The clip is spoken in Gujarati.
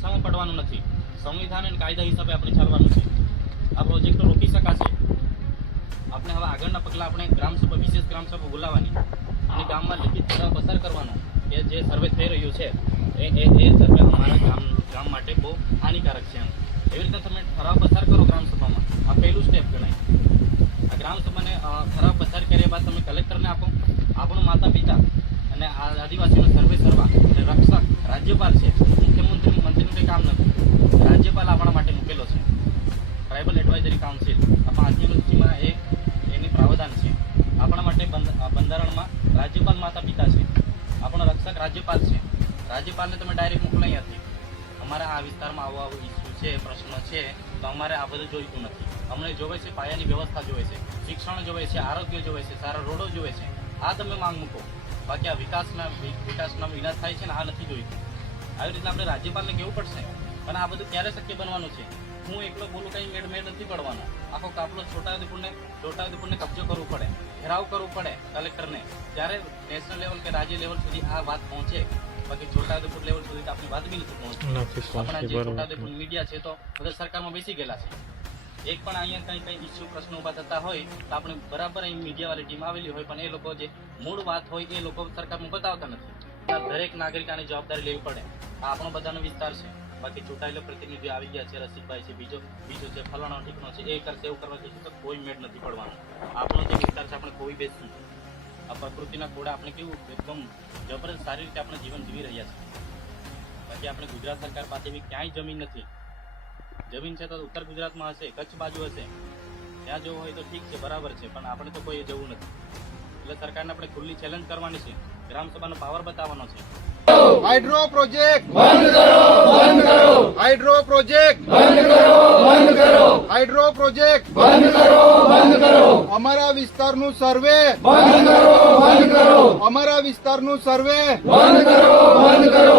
રિક્ષામાં પડવાનું નથી. સંવિધાન અને કાયદા હિસાબે આપણે ચાલવાનું છે. આ પ્રોજેક્ટ રોકી શકાશે. આપણે હવે આગળના પગલા આપણે ગ્રામસભા, વિશેષ ગ્રામસભા બોલાવવાની અને ગામમાં લિખિત ઠરાવ પસાર કરવાનો કે જે સર્વે થઈ રહ્યું છે એ સર્વે અમારા ગામ માટે બહુ હાનિકારક છે. એવી રીતે તમે ઠરાવ પસાર કરો ગ્રામસભામાં. આ પહેલું સ્ટેપ ગણાય. આ ગ્રામસભાને ઠરાવ પસાર કર્યા બાદ તમે કલેક્ટરને આપો. આપણું માતા પિતા અને આ આદિવાસીનો સર્વે કરવા અને રક્ષક રાજ્યપાલ છે. મુખ્યમંત્રીનું કંઈ કામ નથી. રાજ્યપાલ આપણા માટે મૂકેલો છે. ટ્રાઇબલ એડવાઇઝરી કાઉન્સિલ આ 5મી સૂચિમાં એની પ્રાવધાન છે. આપણા માટે બંધારણમાં રાજ્યપાલ માતા પિતા છે. આપણો રક્ષક રાજ્યપાલ છે. રાજ્યપાલને તમે ડાયરેક્ટ મોકલાઈ નથી. અમારા આ વિસ્તારમાં આવો ઇસ્યુ છે, પ્રશ્ન છે, તો અમારે આ બધું જોઈતું નથી. અમને જોવે છે પાયાની વ્યવસ્થા જોવે છે, શિક્ષણ જોવે છે, આરોગ્ય જોવે છે, સારા રોડો જોવે છે. આ તમે માંગ મૂકો. બાકી આ વિકાસના વિનાશ થાય છે ને આ નથી જોઈતું. આવી રીતના આપણે રાજ્યપાલને કહેવું પડશે. અને આ બધું ક્યારે શક્ય બનવાનું છે? હું એકલો બોલું કંઈ મેળ નથી પડવાનો. આખો કાફલો છોટાઉદેપુરને કબજો કરવું પડે, ઘેરાવ કરવું પડે કલેક્ટરને. ત્યારે નેશનલ લેવલ કે રાજ્ય લેવલ સુધી આ વાત પહોંચે. બાકી છોટાઉદેપુર લેવલ સુધી તો આપણી વાત બી નથી પહોંચતી. આપણા જે છોટાઉદેપુર મીડિયા છે તો બધા સરકારમાં બેસી ગયેલા છે. એક પણ અહીંયા કંઈ ઇસ્યુ પ્રશ્નો ઊભા થતા હોય તો આપણે બરાબર અહીં મીડિયાવાળી ટીમ આવેલી હોય, પણ એ લોકો જે મૂળ વાત હોય એ લોકો સરકારમાં બતાવતા નથી. દરેક નાગરિક આની જવાબદારી લેવી પડે. આ આપણો બધાનો વિસ્તાર છે. બાકી ચૂંટાયેલો પ્રતિનિધિ આવી ગયા છે, રસિકભાઈ છે, બીજો છે, ફલાણો ઠીકનો છે, એ કરશે એવું કરવા જશે તો કોઈ મેળ નથી પડવાનો. આપણો જે વિસ્તાર છે આપણે કોઈ બેસશું. આ પ્રકૃતિના કોડા આપણે કેવું એકદમ જબરદસ્ત સારી રીતે આપણે જીવન જીવી રહ્યા છીએ. બાકી આપણે ગુજરાત સરકાર પાસે બી ક્યાંય જમીન નથી. જમીન છે તો ઉત્તર ગુજરાતમાં હશે, કચ્છ બાજુ હશે, ત્યાં જવું હોય તો ઠીક છે, બરાબર છે, પણ આપણે તો કોઈ જવું નથી. એટલે સરકારને આપણે ખુલ્લી ચેલેન્જ કરવાની છે. ગ્રામસભાનો પાવર બતાવવાનો છે. હાઇડ્રો પ્રોજેક્ટ બંધ કરો, બંધ કરો. હાઇડ્રો પ્રોજેક્ટ બંધ કરો, બંધ કરો. હાઇડ્રો પ્રોજેક્ટ બંધ કરો, બંધ કરો. અમારા વિસ્તારનું સર્વે બંધ કરો, બંધ કરો. અમારા વિસ્તારનું સર્વે બંધ કરો, બંધ કરો.